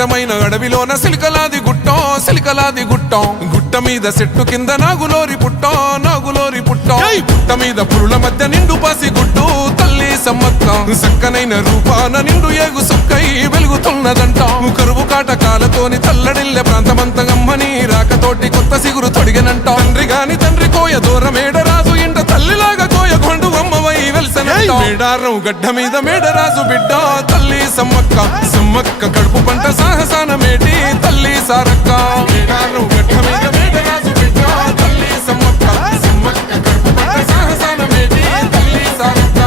దట్టమైన అడవిలోన సిలికలాది గుట్టం గుట్ట మీద చెట్టు కింద నాగులోరి పుట్టం పుట్ట మీద పురుల మధ్య నిండు పాసి గుట్టు తల్లి సమ్మక్క సక్కనైన రూపాన నిండు ఏగు సుక్కై వెలుగుతున్నదంట కరువు కాటకాలతోని తల్లడిల్లె ప్రాంతమంతగమ్మని రాకతోటి కొత్త సిగురు తొడిగనంట తండ్రి కోయ దూరమేడరాజు ఇంట తల్లిలాగా కోయగొండు అమ్మవై వెల్సనంట మేడారం గడ్డ మీద మేడరాజు బిడ్డ తల్లి సమ్మక్క కడుపు పంట సాహసాన మేటి తల్లి సారక్క మేడారం గడ్డ మీద మేడరాజు బిడ్డ తల్లి సమ్మక్క కడుపు పంట సాహసాన మేటి తల్లి సారక్క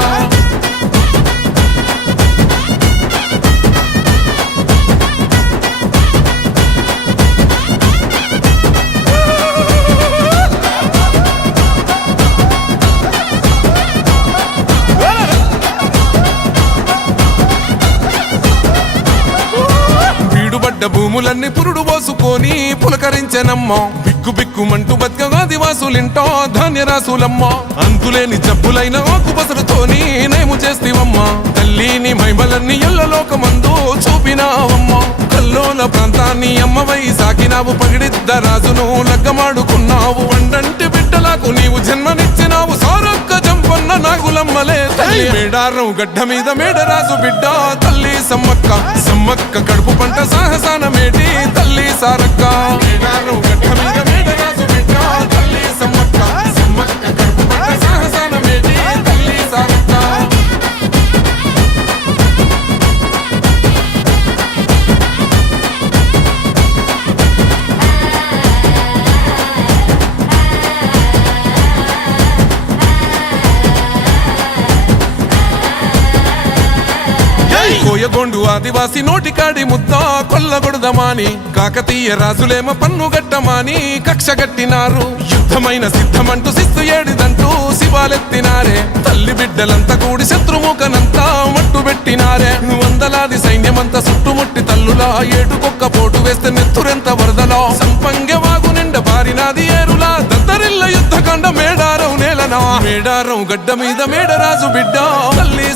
భూములన్నీ పురుడు పోసుకొని పులకరించెనమ్మా బిక్కు బతుకగా ఆదివాసులింటో ధాన్యరాసులమ్మ అంతులేని జబ్బులైన ఆకుపసరుతోని నయము చేస్తివమ్మా తల్లిని మహిమలన్నీ ఎల్లలోకమందు చూపినావమ్మా కల్లోల ప్రాంతాన్ని అమ్మవై సాకినావు పగిడిద్ద రాజును లగ్గమాడుకున్నావు వండంటి బిడ్డలకు నీవు జన్మనిచ్చినావు సారక్క జంపన్న నాగులమ్మలే తల్లి మేడారం గడ్డ మీద మేడరాజు బిడ్డ తల్లి సమ్మక్క కడుపు పంట సాహసాన మేటి తల్లి సారక్క మేడారం గడ్డ మీద మేడరాజు బిడ్డ తల్లి సమ్మక్క కడుపు పంట సాహసాన మేటి తల్లి సారక్క కోయగొండు ఆదివాసి నోటికాడి ముద్ద కొల్లగొడదమాని కాకతీయ రాజులేమ పన్ను గట్టమాని కక్ష గట్టినారు యుద్ధమైన సిద్ధమంటూ శిస్తు ఏడిదంటూ శివాలెత్తినారే తల్లి బిడ్డలంతా కూడి శత్రుముఖనంతా మట్టు పెట్టినారే వందలాది సైన్యమంతా చుట్టుముట్టి తల్లులా ఏటుకొక్క పోటు వేస్తే నెత్తురెంత వరదలా సంపంగె వాగు నిండ బారినాది ఏరులా దద్దరిల్ల యుద్ధకాండ మేడారం నేలనా మేడారం గడ్డ మీద మేడరాజు బిడ్డ తల్లి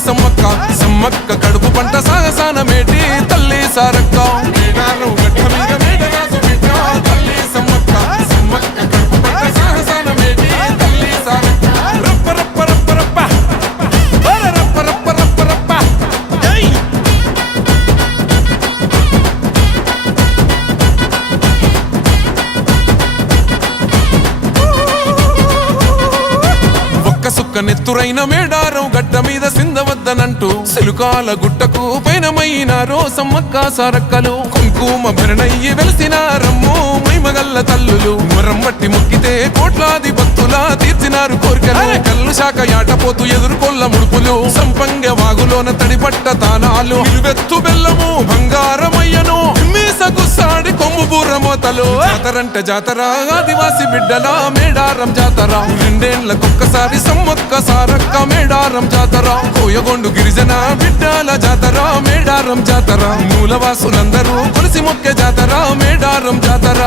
సమ్మక్క కడుపు పంట సాగసాన మేటి తల్లి సారక్క మేడారం గడ్డ మీద మేడరాజు బిడ్డ తల్లి సమ్మక్క కడుపు పంట సాగసాన మేటి తల్లి సారక్క రప్ప రప్ప రప్ప రప్ప రప్ప రప్ప రప్ప రప్ప జై సుక్క నెత్తురైన మేడారం గడ్డ మీద సిందవద్దనంటూ సిలుకాల గుట్టకు పైనమైనారో సమ్మక్క సారక్కలు కుంకుమ భరణయ్యి వెలిసినారమ్మో మైమగల్ల తల్లులు మరమ్మట్టి మొక్కితే కోట్లాది భక్తులా తీర్చినారు కోరికలు కల్లు శాఖ యాటపోతూ ఎదుర్కొల్ల ముడుపులు సంపంగ వాగులోన తడిపట్ట తానాలు నిలువెత్తు బెల్లము బంగారమయ్యను మీసగుస్సాడి కొమ్ము బూరమోతలు జాతర ఆదివాసి బిడ్డల మేడారం జాతర రెండేళ్లకొక్కసారి సమ్మక్క సారక్క మేడారం జాతర కోయగొండు గిరిజన బిడ్డల జాతర మేడారం జాతర మూలవాసులందరూ కొలిసి మొక్కే జాతర మేడారం జాతర